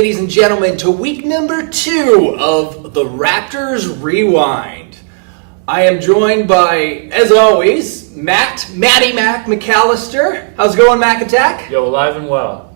ladies and gentlemen, to week number 2 of the Raptors Rewind. I am joined by, as always, Matty Mac McAllister. How's it going, Mac Attack? Yo, alive and well.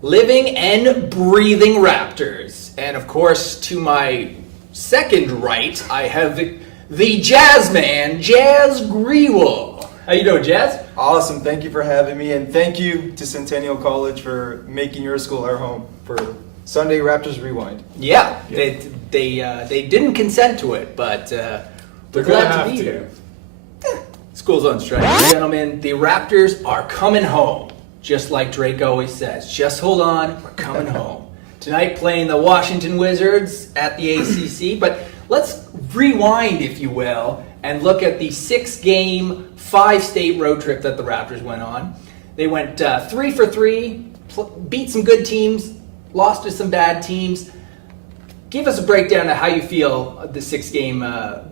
Living and breathing Raptors. And of course, to my second right, I have the Jazz Man, Jazz Grewal. How you doing, Jazz? Awesome. Thank you for having me, and thank you to Centennial College for making your school our home for Sunday Raptors Rewind. Yeah. They didn't consent to it, but we're glad to be here. School's on strike. Gentlemen, the Raptors are coming home. Just like Drake always says, just hold on, we're coming home. Tonight playing the Washington Wizards at the ACC, but let's rewind, if you will, and look at the 6-game, 5-state road trip that the Raptors went on. They went 3 for 3, beat some good teams, lost to some bad teams. Give us a breakdown of how you feel the 6-game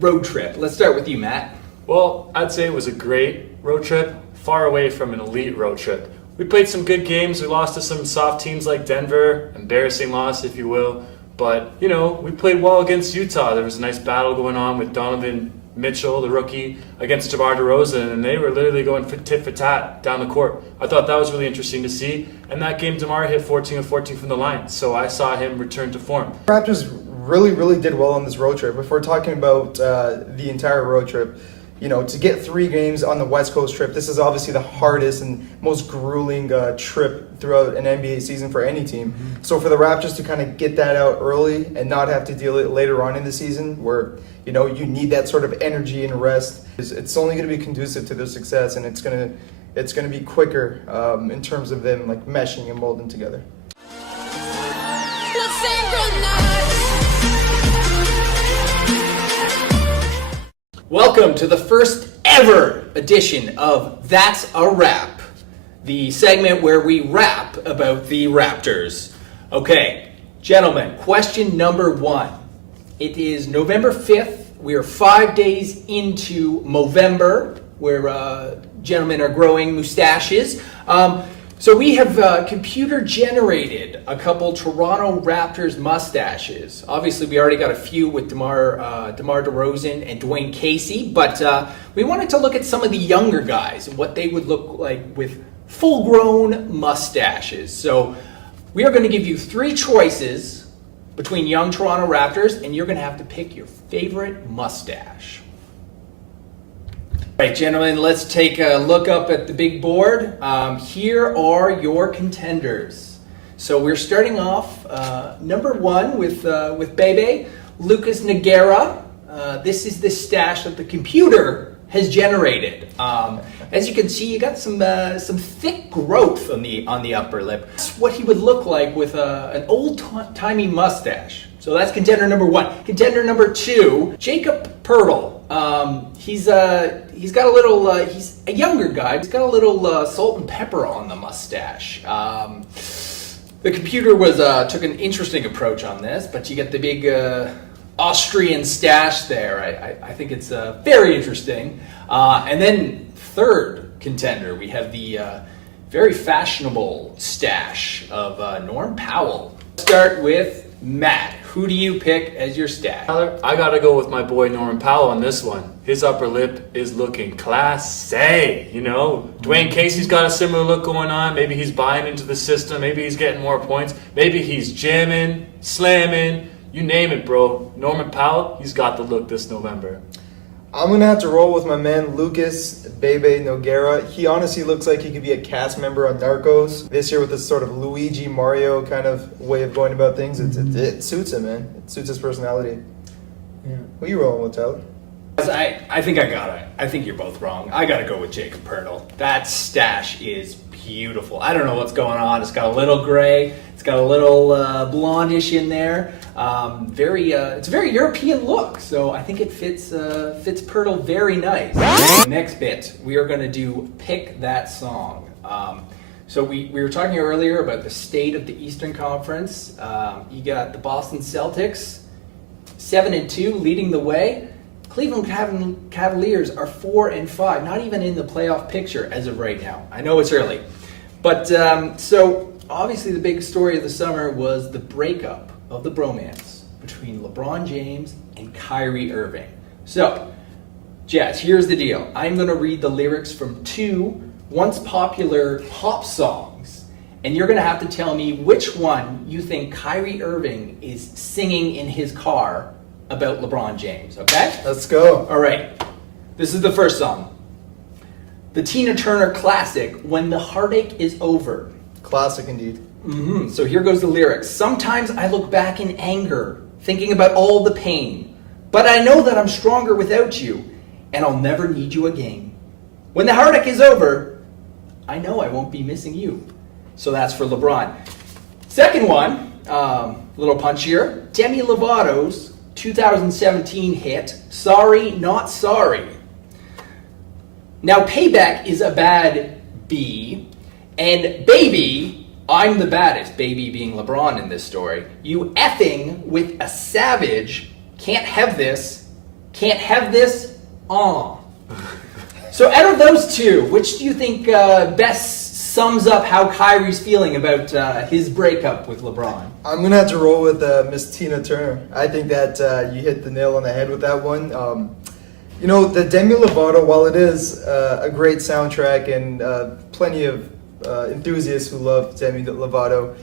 road trip. Let's start with you, Matt. Well, I'd say it was a great road trip, far away from an elite road trip. We played some good games. We lost to some soft teams like Denver, embarrassing loss, if you will. But, you know, we played well against Utah. There was a nice battle going on with Donovan Mitchell, the rookie, against DeMar DeRozan, and they were literally going tit for tat down the court. I thought that was really interesting to see. And that game, DeMar hit 14 of 14 from the line, so I saw him return to form. Raptors really did well on this road trip. If we're talking about the entire road trip, you know, to get 3 games on the West Coast trip, this is obviously the hardest and most grueling trip throughout an NBA season for any team. Mm-hmm. So for the Raptors to kind of get that out early and not have to deal it later on in the season where, you know, you need that sort of energy and rest, it's only going to be conducive to their success, and it's going to be quicker in terms of them like meshing and molding together. Welcome to the first ever edition of That's a Rap, the segment where we rap about the Raptors. Okay, gentlemen, question number 1. It is November 5th. We are 5 days into Movember, where gentlemen are growing mustaches. So we have computer-generated a couple Toronto Raptors mustaches. Obviously, we already got a few with DeMar DeRozan and Dwayne Casey, but we wanted to look at some of the younger guys and what they would look like with full-grown mustaches. So we are going to give you 3 choices between young Toronto Raptors, and you're going to have to pick your favorite mustache. All right, gentlemen, let's take a look up at the big board. Here are your contenders. So we're starting off number 1 with Bebe, Lucas Nogueira. This is the stash that the computer has generated. As you can see, you got some thick growth on the upper lip. That's what he would look like with an old-timey mustache. So that's contender number 1. Contender number 2, Jakob Poeltl. He's got a little. He's a younger guy. He's got a little salt and pepper on the mustache. The computer took an interesting approach on this, but you get the big Austrian stash there. I think it's very interesting. And then third contender, we have the very fashionable stash of Norm Powell. Start with Matt. Who do you pick as your stash? I gotta go with my boy Norman Powell on this one. His upper lip is looking classy, you know? Dwayne Casey's got a similar look going on. Maybe he's buying into the system. Maybe he's getting more points. Maybe he's jamming, slamming, you name it, bro. Norman Powell, he's got the look this November. I'm going to have to roll with my man Lucas Bebe Nogueira. He honestly looks like he could be a cast member on Narcos. This year with this sort of Luigi Mario kind of way of going about things, it suits him, man. It suits his personality. Yeah. Who are you rolling with, Tyler? I think I got it. I think you're both wrong. I got to go with Jakob Poeltl. That stash is beautiful. I don't know what's going on. It's got a little gray. It's got a little blondish in there. It's a very European look. So I think it fits Poeltl very nice. Next bit, we are going to do Pick That Song. So we were talking earlier about the state of the Eastern Conference. You got the Boston Celtics, 7-2, leading the way. Cleveland Cavaliers are 4-5, not even in the playoff picture as of right now. I know it's early. But so obviously the big story of the summer was the breakup of the bromance between LeBron James and Kyrie Irving. So, Jazz, here's the deal. I'm going to read the lyrics from two once popular pop songs, and you're going to have to tell me which one you think Kyrie Irving is singing in his car about LeBron James, okay? Let's go. All right. This is the first song. The Tina Turner classic, When the Heartache is Over. Classic indeed. So here goes the lyrics. Sometimes I look back in anger, thinking about all the pain. But I know that I'm stronger without you, and I'll never need you again. When the heartache is over, I know I won't be missing you. So that's for LeBron. Second one, a little punchier. Demi Lovato's 2017 hit, Sorry Not Sorry. Now, Payback is a bad B, and Baby, I'm the baddest, Baby being LeBron in this story. You effing with a savage, can't have this, So out of those two, which do you think best sums up how Kyrie's feeling about his breakup with LeBron? I'm going to have to roll with Miss Tina Turner. I think that you hit the nail on the head with that one. You know, the Demi Lovato, while it is a great soundtrack and plenty of enthusiasts who love Demi Lovato,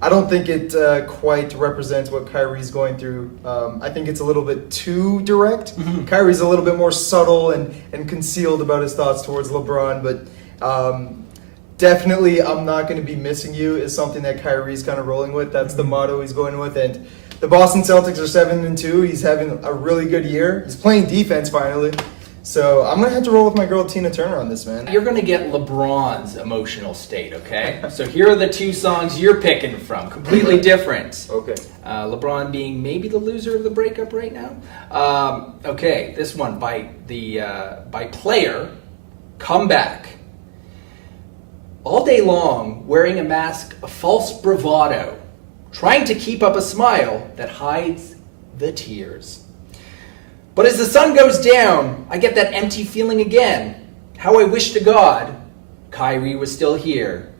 I don't think it quite represents what Kyrie's going through. I think it's a little bit too direct. Kyrie's a little bit more subtle and concealed about his thoughts towards LeBron, but definitely I'm not going to be missing you is something that Kyrie's kind of rolling with. That's the motto he's going with. And the Boston Celtics are 7-2. He's having a really good year. He's playing defense finally. So I'm going to have to roll with my girl Tina Turner on this, man. You're going to get LeBron's emotional state, okay? So here are the two songs you're picking from. Completely different. Okay. LeBron being maybe the loser of the breakup right now. Okay, this one by Player, Come Back. All day long, wearing a mask of false bravado, trying to keep up a smile that hides the tears. But as the sun goes down, I get that empty feeling again. How I wish to God Kyrie was still here.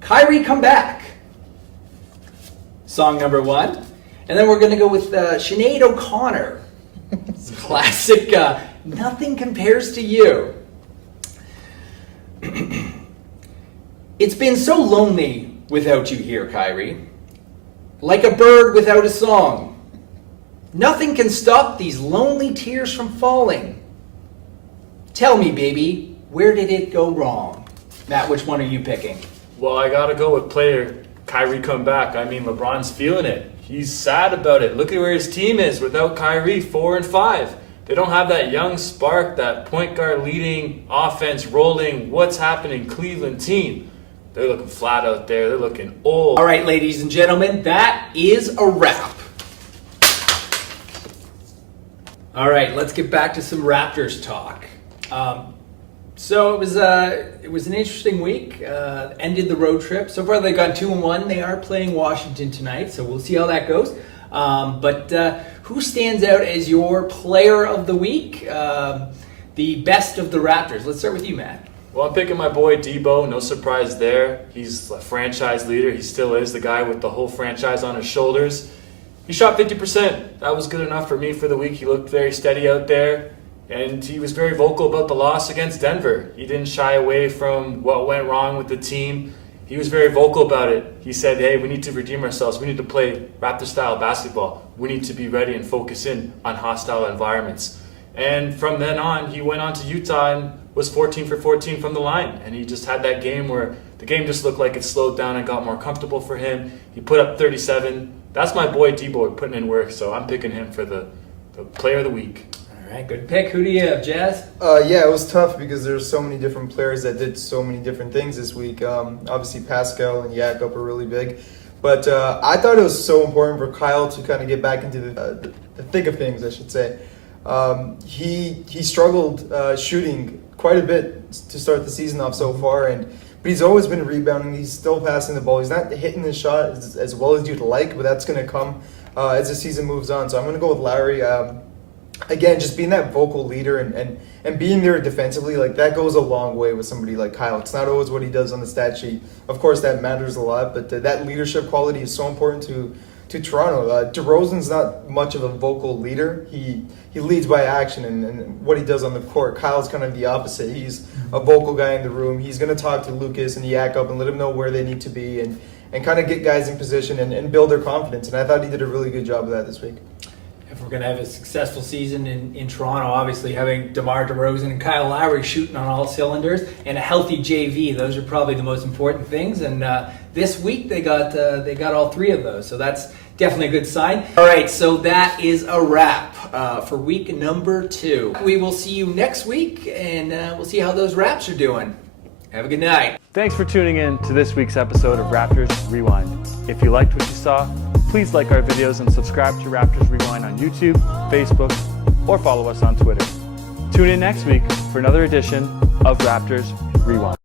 Kyrie, come back. Song number one. And then we're going to go with Sinead O'Connor. Classic, Nothing Compares to You. It's been so lonely without you here, Kyrie. Like a bird without a song. Nothing can stop these lonely tears from falling. Tell me, baby, where did it go wrong? Matt, which one are you picking? Well, I gotta go with Player, Kyrie come back. I mean, LeBron's feeling it. He's sad about it. Look at where his team is without Kyrie, 4-5. They don't have that young spark, that point guard leading, offense rolling, what's happening, Cleveland team. They're looking flat out there. They're looking old. All right, ladies and gentlemen, that is a wrap. All right, let's get back to some Raptors talk. So it was an interesting week. Ended the road trip. So far they've gone 2-1. They are playing Washington tonight, so we'll see how that goes. But who stands out as your player of the week? The best of the Raptors. Let's start with you, Matt. Well, I'm picking my boy Debo. No surprise there. He's a franchise leader. He still is the guy with the whole franchise on his shoulders. He shot 50%. That was good enough for me for the week. He looked very steady out there, and he was very vocal about the loss against Denver. He didn't shy away from what went wrong with the team. He was very vocal about it. He said, hey, we need to redeem ourselves. We need to play Raptor-style basketball. We need to be ready and focus in on hostile environments. And from then on, he went on to Utah and was 14 for 14 from the line. And he just had that game where the game just looked like it slowed down and got more comfortable for him. He put up 37. That's my boy D-Boy putting in work, so I'm picking him for the player of the week. All right, good pick. Who do you have, Jazz? Yeah, it was tough because there's so many different players that did so many different things this week. Obviously, Pascal and Jakob are really big. But I thought it was so important for Kyle to kind of get back into the thick of things, I should say. He struggled shooting quite a bit to start the season off so far, but he's always been rebounding. He's still passing the ball. He's not hitting the shot as well as you'd like, but that's going to come as the season moves on. So I'm going to go with Larry. Again, just being that vocal leader and and being there defensively, like that goes a long way with somebody like Kyle. It's not always what he does on the stat sheet. Of course, that matters a lot, but that leadership quality is so important to Toronto. DeRozan's not much of a vocal leader. He leads by action and what he does on the court. Kyle's kind of the opposite. He's a vocal guy in the room. He's going to talk to Lucas and Jakob and let him know where they need to be and kind of get guys in position and build their confidence. And I thought he did a really good job of that this week. If we're going to have a successful season in Toronto, obviously having DeMar DeRozan and Kyle Lowry shooting on all cylinders and a healthy JV, those are probably the most important things. And this week they got all three of those, so that's definitely a good sign. All right, so that is a wrap for week number 2. We will see you next week, and we'll see how those Raps are doing. Have a good night. Thanks for tuning in to this week's episode of Raptors Rewind. If you liked what you saw, please like our videos and subscribe to Raptors Rewind on YouTube, Facebook, or follow us on Twitter. Tune in next week for another edition of Raptors Rewind.